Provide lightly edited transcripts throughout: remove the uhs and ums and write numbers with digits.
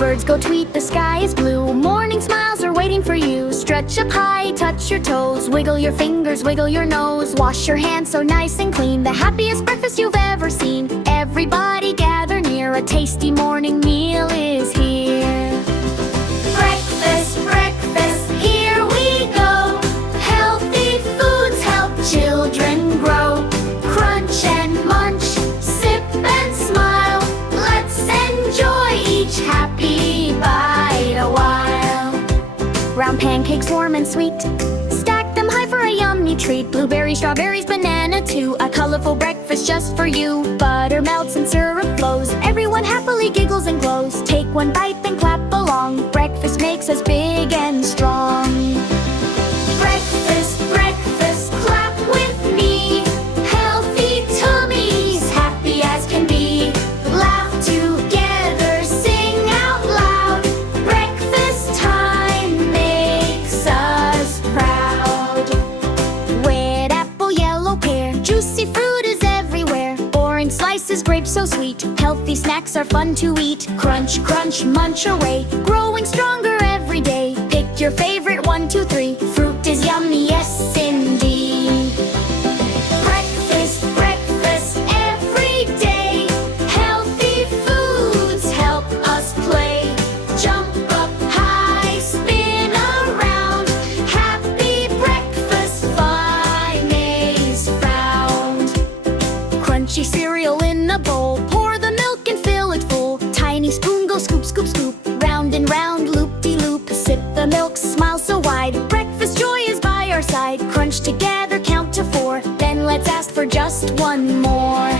birds go tweet, the sky is blue. Morning smiles are waiting for you. Stretch up high, touch your toes. Wiggle your fingers, wiggle your nose. Wash your hands so nice and clean. The happiest breakfast you've ever seen. Everybody gather near, a tasty morning meal is here. Breakfast, breakfast, here we go. Healthy foods help children grow. Crunch and munch, sip and smile. Let's enjoy each happy bite a while. Round pancakes warm and sweet, stack them high for a yummy treat. Blueberries, strawberries, banana too. A colorful breakfast just for you. Butter melts and syrup flows. Everyone happily giggles and glows. Take one bite and clap along. Breakfast makes us big and strong. Breakfast, breakfast, clap with me. Healthy tummies, happy as can be. Laugh together, sing out loud. Breakfast time makes us proud. Red apple, yellow pear, juicy fruit is everywhere. Orange slices, grapes so sweet. Healthy snacks are fun to eat. Crunch, crunch, munch away. Growing stronger every day. Pick your favorite 1, 2, 3. Fruit is yummy, yes indeed. Breakfast, breakfast, every day. Healthy foods help us play. Jump up high, spin around. Happy breakfast, fun is found. Crunchy cereal in a bowl. Pour the milk and fill it full. Tiny spoon, go scoop, scoop, scoop. Round and round, loop-de-loop. Sip the milk, smile so wide. Breakfast joy is by our side. Crunch together, count to 4. Then let's ask for just one more.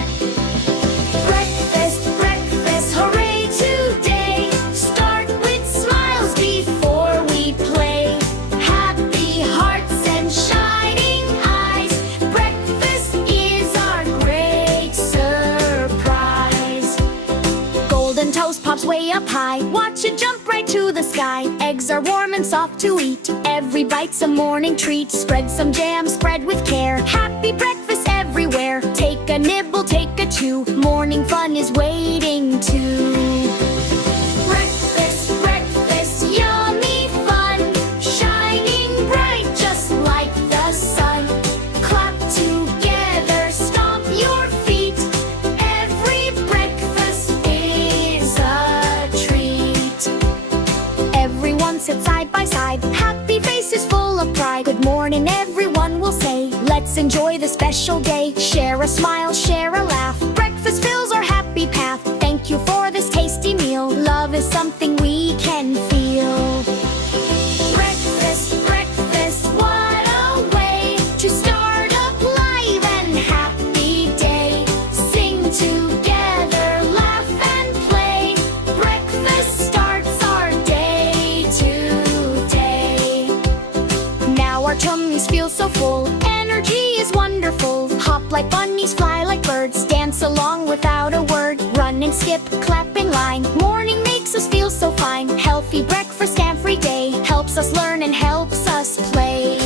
Breakfast, breakfast, hooray today. Start with smiles before we play. Happy hearts and shining eyes. Breakfast is our great surprise. Golden toast pops way up high. Watch it jump right to the sky. Eggs are warm and soft to eat. Every bite's a morning treat. Spread some jam, spread with care. Happy breakfast everywhere. Take a nibble, take a chew. Morning fun is waiting too. Breakfast, breakfast, yummy fun. Shining bright just like the sun. Clap together, stomp your feet. Every breakfast is a treat. Everyone sits side by side. Happy faces full of pride. Good morning everyone will say. Let's enjoy the special day. Share a smile, share a laugh. Breakfast fills our happy path. Thank you for this tasty meal. Love is something we can feel. Breakfast, breakfast, what a way to start a live and happy day. Sing together, laugh and play. Breakfast starts our day today. Now our tummies feel so full. Energy is wonderful. Hop like bunnies, fly like birds. Dance along without a word. Run and skip, clap in line. Morning makes us feel so fine. Healthy breakfast every day. Helps us learn and helps us play.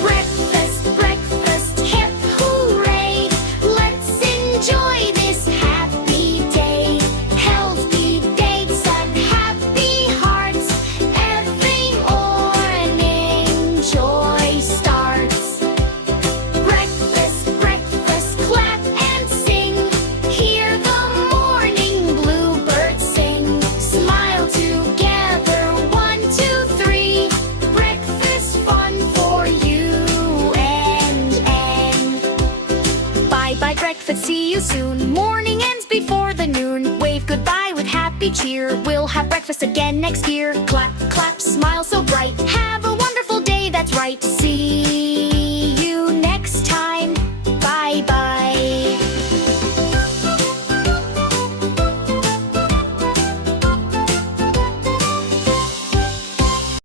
Breakfast, breakfast, hip hooray. Let's enjoy this happy day. Healthy dates and happy hearts. Every morning joy starts. Breakfast, breakfast, clap and sing. Hear the morning bluebirds sing. Smile together, 1, 2, 3. Breakfast fun for you and bye-bye breakfast, see you soon. Morning ends before the noon. Wave goodbye with happy cheer. We'll have breakfast again next year. Clap, clap, smile so bright. Have a